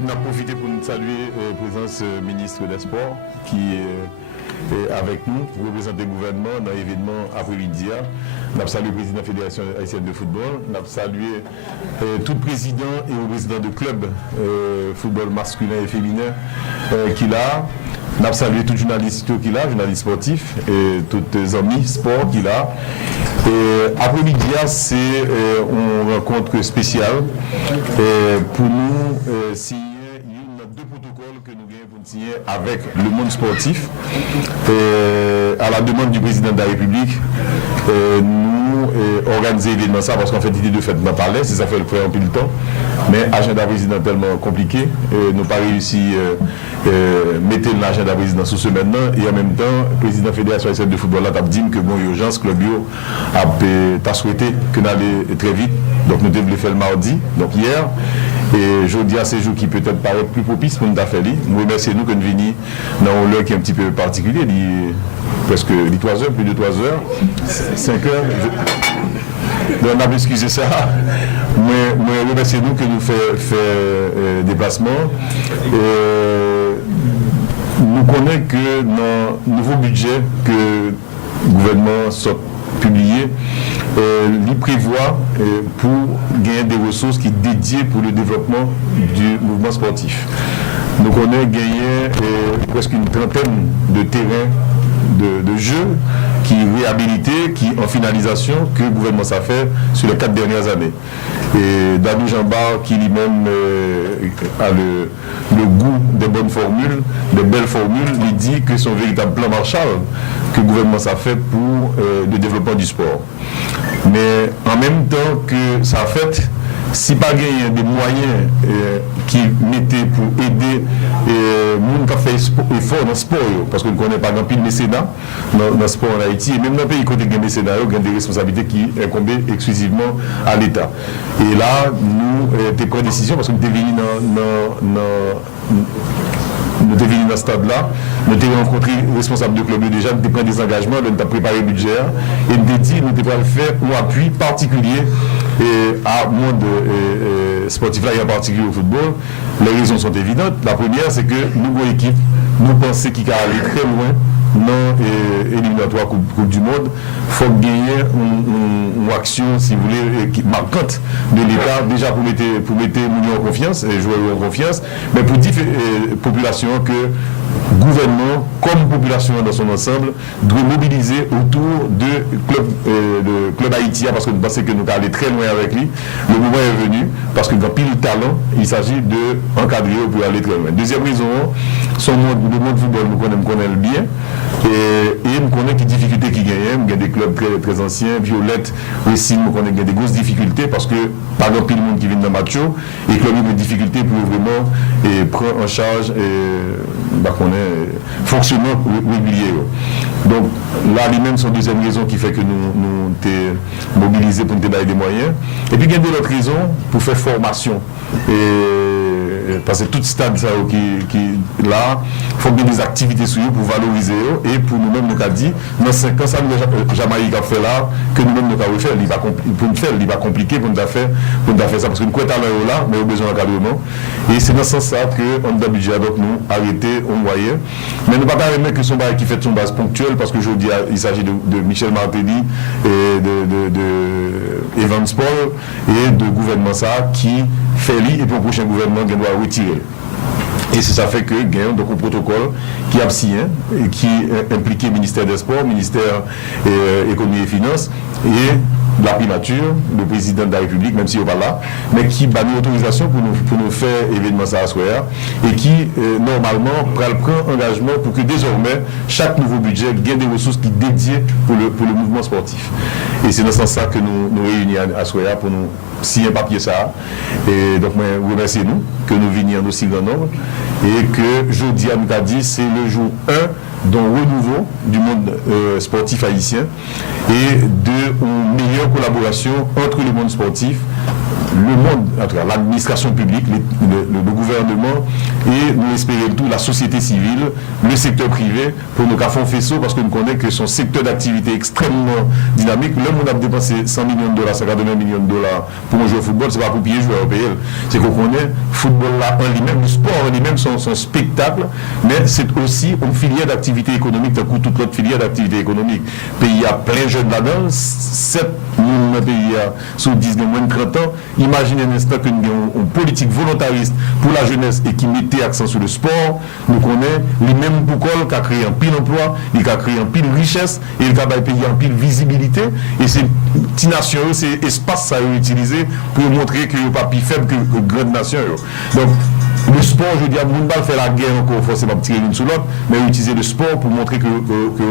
On a profité pour nous saluer la présence du ministre des Sports qui est avec nous pour représenter le gouvernement dans l'événement après-midi. On a salué le président de la Fédération haïtienne de football, on a salué tout président et représentant de clubs football masculin et féminin qu'il a. On a salué tous les journalistes qu'il a, journalistes sportifs, et tous les amis sport qu'il a. Après-midi, c'est une rencontre spéciale pour nous signer deux protocoles que nous avons pour signer avec le monde sportif. À la demande du président de la République, nous organiser l'événement ça parce qu'en fait l'idée de fait n'en parlait, c'est ça fait le prêt en pile le temps. Mais agenda président tellement compliqué, nous n'avons pas réussi à mettre l'agenda président sous ce maintenant et en même temps, le président de la Fédération haïtienne de football a dit que bon urgence, club a souhaité que nous allions très vite. Donc nous devons le faire le mardi, donc hier. Et je dis à ces jours qui peut-être paraît plus propice pour nous faire. Nous remercions nous que nous venons dans un lieu qui est un petit peu particulier, presque 3 heures, plus de 3 heures, 5 heures. Donc on a excusé ça. Mais remercions nous que nous faisons déplacement. Nous connaissons que dans le nouveau budget que le gouvernement sort publié, il prévoit pour gagner des ressources qui sont dédiées pour le développement du mouvement sportif. Donc on a gagné presque une trentaine de terrains de jeux qui réhabilités, qui en finalisation, que le gouvernement s'est fait sur les 4 dernières années. Et Dadou Jambard, qui lui-même a le goût des bonnes formules, des belles formules, il dit que son véritable plan Marshall que le gouvernement s'est fait pour le développement du sport. Mais en même temps que ça a fait, si pas gagner des moyens qui mettaient pour aider les gens qui font effort dans le sport, parce qu'on ne connaît pas grand pile mécénat dans le sport en Haïti, et même dans le pays côté des mécénats, il y a des responsabilités qui incombent exclusivement à l'État. Et là, nous avons pris une décision parce que nous sommes venus dans ce stade-là, nous avons rencontré les responsables de club déjà, nous avons pris des engagements, nous avons préparé le budget et nous avons dit que nous devons faire un appui particulier à monde sportif là et en particulier au football. Les raisons sont évidentes. La première, c'est que nous, une équipe, nous pensons qu'il va aller très loin dans l'éliminatoire Coupe du Monde. Il faut gagner une action, si vous voulez, marquante de l'État, déjà pour mettre l'Union en confiance, et jouer en confiance, mais pour dire population que le gouvernement, comme population dans son ensemble, doit mobiliser autour de club haïtien, parce que nous pensons que nous allons aller très loin avec lui. Le moment est venu, parce que dans pile talent, il s'agit d'encadrer pour aller très loin. Deuxième raison, le monde football, nous connaissons bien. Et nous connaissons les difficultés qui gagnent. Il y a des clubs très anciens, Violette, aussi, nous connaissons des grosses difficultés parce que par exemple, le monde qui vient dans le match, et le club a des difficultés pour vraiment prendre en charge fonctionnement régulier. Donc là, lui-même, son deuxième raison qui fait que nous sommes mobilisés pour nous donner des moyens. Et puis il y a d'autres raisons pour faire formation. Parce que tout stade ça, qui là, il faut bien des activités sur eux pour valoriser eux, et pour nous-mêmes, nous avons dit, dans 5 ans, ça nous Jamaïque a fait là, que nous-mêmes nous avons fait, pour nous faire, il va compliqué pour nous faire ça, parce que nous avons talent là, mais nous avons besoin d'encadrement. Et c'est dans ce sens-là qu'on a budget, donc nous arrêter au moyen. Mais nous ne pouvons pas remettre que son base qui fait son base ponctuelle, parce que je dis, il s'agit de Michel Martelly et de Evans Paul et de gouvernement ça qui fait lui, et pour le prochain gouvernement, il doit retirer. Et c'est ça fait que gagnons donc un protocole qui a signé et qui impliquait le ministère des Sports, ministère économie et finances et la primature, le président de la République, même s'il n'est pas là, mais qui a une autorisation pour nous faire événement ça à soir et qui normalement prend engagement pour que désormais chaque nouveau budget gagne des ressources qui dédiées pour le mouvement sportif. Et c'est dans ce sens que nous réunissons à soir pour nous signer un papier ça. Et donc, je remercie nous que nous venions en aussi grand nombre et que jeudi à nous a dit c'est le jour 1 d'un renouveau du monde sportif haïtien et d'une meilleure collaboration entre le monde sportif, le monde, l'administration publique, le gouvernement et nous espérons tout la société civile, le secteur privé pour nous faire faisceau parce que nous connaissons que son secteur d'activité extrêmement dynamique. Le monde a dépensé 100 millions de dollars, 50 millions de dollars pour jouer au football, c'est pas pour payer jouer au PL. C'est qu'on connaît le football là en lui-même, le sport en lui-même, son spectacle, mais c'est aussi une filière d'activité économique, d'un coup toute l'autre filière d'activité économique. Le pays a plein de jeunes là-dedans, 7 millions de pays sur 10 de moins de 30 ans. Imaginez un instant que nous avons une politique volontariste pour la jeunesse et qui mettait accent sur le sport. Nous connaissons les mêmes boucoles qui a créé un pile emploi, il a créé un pile richesse et il a payé un pile visibilité. Et c'est petite nation, c'est espace ça a utilisé pour montrer qu'il n'y a pas plus faible que grande nation. Donc, le sport, je veux dire, nous ne pas faire la guerre encore forcément tirer l'une sur l'autre, mais utiliser le sport pour montrer que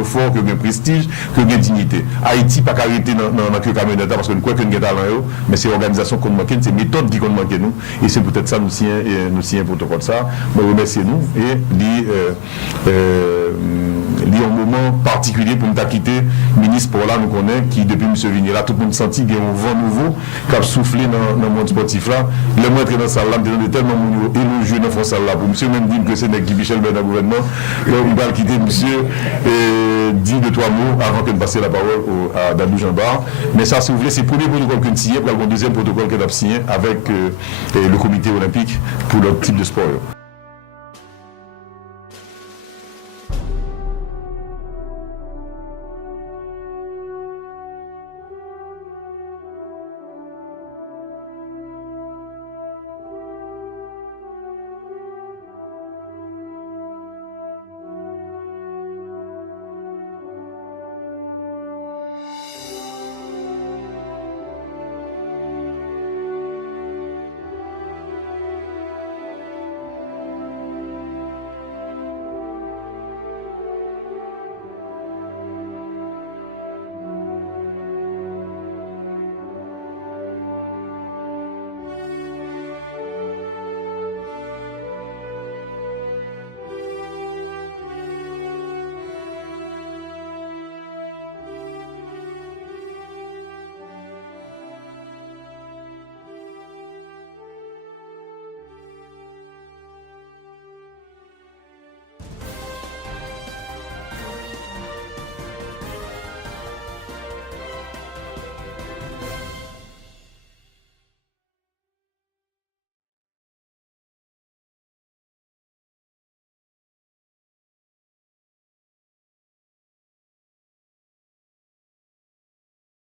fort, que bien prestige, que bien dignité. Haïti pas arrêter dans que camionnette parce que nous croyons qu'il y a talent, mais c'est l'organisation qu'on manque, c'est méthode qui qu'on manque nous, et c'est peut-être ça nous signons un protocole ça. Nous remercions nous et il y a un moment particulier pour nous quitter le ministre pour là nous connaît qui depuis M. Vigny là tout le monde senti qu'il y a un vent nouveau qui a soufflé dans le monde sportif là. Il est montré dans la salle là, il tellement élogieux dans la salle là pour monsieur même dit que c'est Guy Michel dans le gouvernement. Il va quitter monsieur et dit de trois mots avant que de passer la parole à Dadou Jean-Bar. Mais ça si vous voulez c'est le premier protocole qu'on signe pour le deuxième protocole qu'on a signé avec le comité olympique pour le type de sport.